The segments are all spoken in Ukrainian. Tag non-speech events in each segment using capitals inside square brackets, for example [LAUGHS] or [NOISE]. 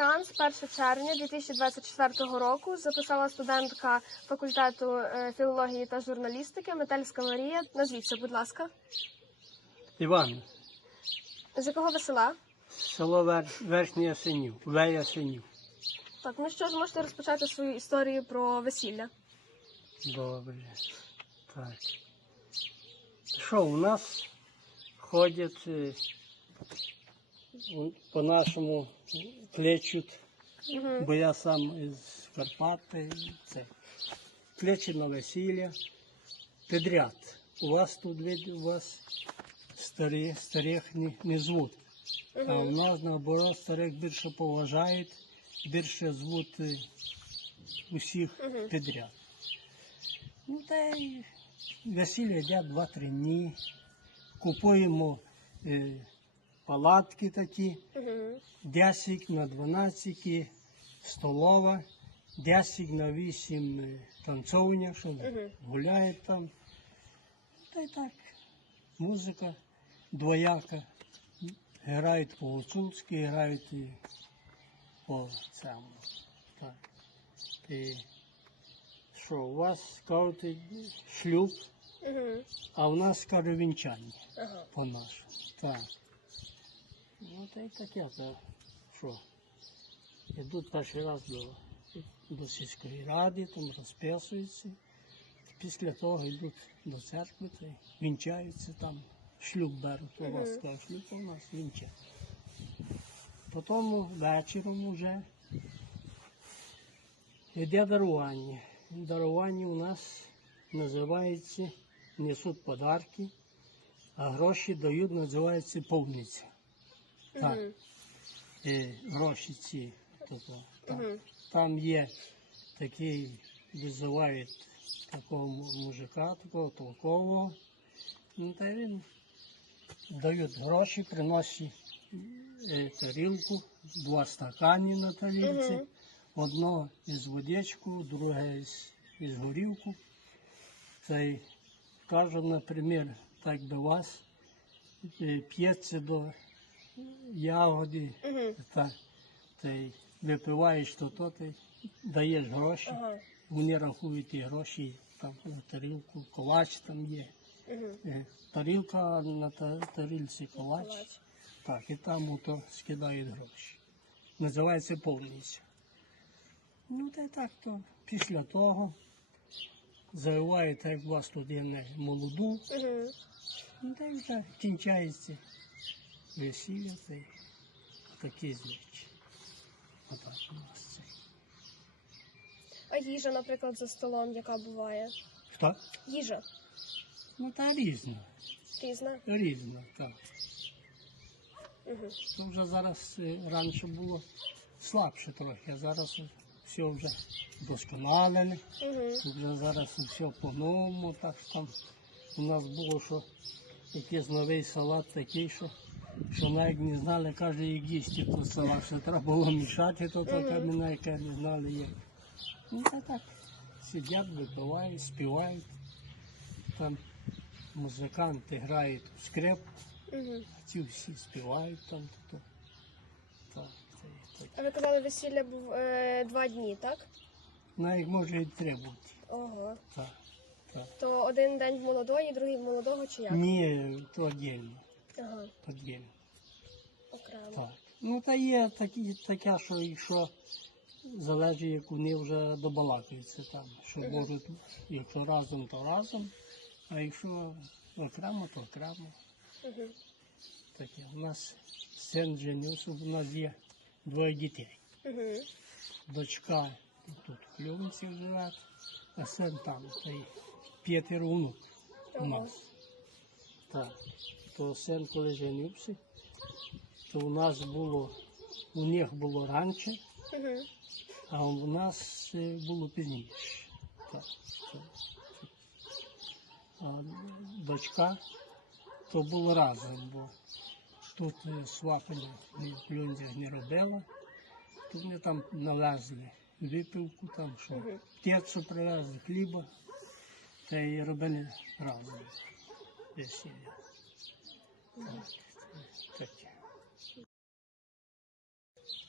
сеанс 1 червня 2024 року. Записала студентка факультету е, філології та журналістики Метельська Марія. Назвіться, будь ласка. Іван, З якого ви села? село Вер... Верхній Ясенів, Ве Ясенів. Так, ну що ж, можете розпочати свою історію про весілля. Добре. Так. Що, у нас ходять е, у- по нашому клечуть, Угу. бо я сам із Карпати. Це. Клечуть на весілля. Підряд. У вас тут у вас старі, старих не, не звуть. А в нас наоборот старих більше поважають, більше звуть е, усіх Мгм. підряд. Ну та й весілля йде 2-3 дні. Купуємо е, палатки такі, Угу. 10 на 12 столова, 10 на 8 е, танцовня, що гуляють там. Та й так. Музика двояка. Грають по гуцульськи, грають і по цьому. Так. І що, у вас кажуть шлюб, а у нас каже вінчання по-нашому. Так. Ну, та й таке, то що? Йдуть перший раз до, до сільської ради, там розписуються. Після того йдуть до церкви, та й вінчаються там, шлюб беруть. У вас Мгм. каже, шлюб, у нас вінчає. Потім вечором вже йде дарування. Дарування у нас називається несуть подарки, а гроші дають, називається повниця. Так. Е, гроші ці. Тобто, так. Мгм. Там є такий, визивають такого мужика, такого толкового. Ну, та він дають гроші, приносить е, тарілку, два стакани на тарілці, Мгм. одно із водичку, друге із, із горілку. Та й каже, наприклад, так до вас е, п'ється до ягоди, Мгм. та, та випиваєш то, то ти даєш гроші, Ага. вони рахують ті гроші там на тарілку, колач там є. Угу. Е, Тарілка на та- тарілці колач. Так, і там ото скидають гроші. Називається повністю. Ну та й так то після того заливають, як у вас тут є не молоду, Угу. ну та й вже кінчається весілля, й такі звичаї. Отак у нас це. А їжа, наприклад, за столом, яка буває? Хто? Їжа Ну та різно, різна. різно, так. Угу. То вже зараз е, раніше було слабше трохи, а зараз все вже досконалене. Угу. Тут вже зараз все по-новому, так що там у нас було, що якийсь новий салат такий, що, що навіть не знали, каже, як їсти ту салат, що треба було мішати, то то каміна, яка не знали як. Ну та так, сидять, випивають, співають. Там музиканти грають у скрипку, Угу. ці всі співають там. То, це, і так. А ви казали, весілля був е, два дні, так? Навіть може і три бути. Ого. Так, так. То один день в молодої, другий в молодого чи як? Ні, то віддільно. Ага, Подвір'я. окремо. Так. Ну, та є такі, таке, що якщо залежить, як вони вже добалакаються там. Що Мгм. можуть, якщо разом, то разом, а якщо окремо, то окремо. Угу. Таке. У нас син женився, у нас є двоє дітей. Угу. Дочка тут в Клювинці живе, а син там, та й п'ятеро внук у Ого. нас. Так. То син, коли женився, то у нас було, у них було раніше, Угу. а у нас було пізніше. Так. це- А дочка то було разом, бо тут е, сватання ні в Клюнзях не робила, тут вони там навезли випивку, там що, птицю привезли, хліба, та й робили разом весілля.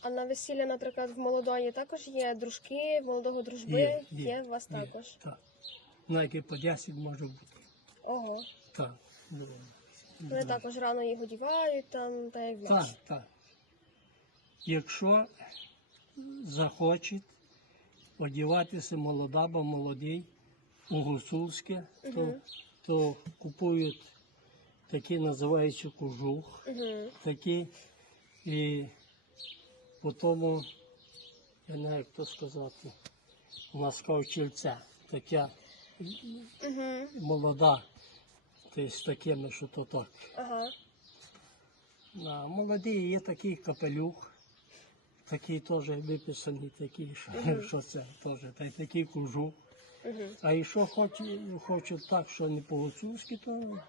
А на весілля, наприклад, в молодої також є дружки, молодого дружби Є, є, у вас є, також. Так. Навіть по 10 може бути. Ого. Так. Ну, Вони також рано їх одівають, там, та як в Так, так. Якщо захоче одягатися молода або молодий у гуцульське, то, то купують такі називаються кожух, такі. І по тому, я не знаю, як то сказати, у нас чільця, така молода, тобто з такими, що то так. Ага. Молоді є такий капелюх, такий теж виписаний, такий, що, [LAUGHS] що це теж, та й такий кожух. А якщо хочуть, хочуть так, що не по-гуцульськи, то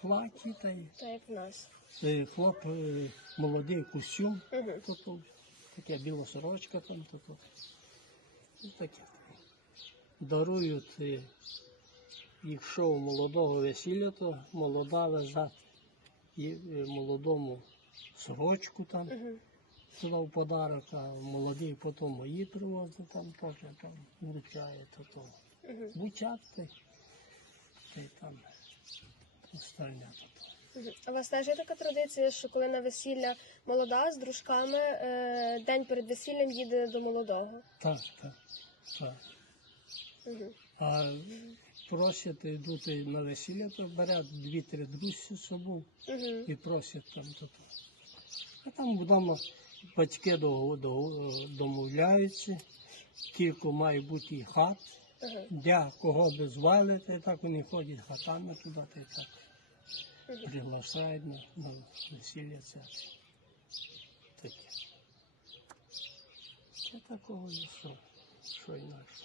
платі, та й Та як в нас. е, хлоп е, молодий костюм, то біла сорочка там, то. Таке. Дарують, е, якщо у молодого весілля, то молода везе і, е, молодому сорочку там Угу. туди в подарок, а молодий потім мої привозить, там теж там вручає, то то. Бучат, та й там А у вас теж є така традиція, що коли на весілля молода з дружками, е, день перед весіллям їде до молодого. Так, так, так. Угу. А просять йдуть на весілля, то беруть дві-три друзі з собою Угу. і просять там то. А там вдома батьки до- до- домовляються, кілько має бути і хат. Де кого би звали, то так вони ходять хатами туди, то так. Приглашають на, на весілля це таке. Це такого лісу, що, інакше.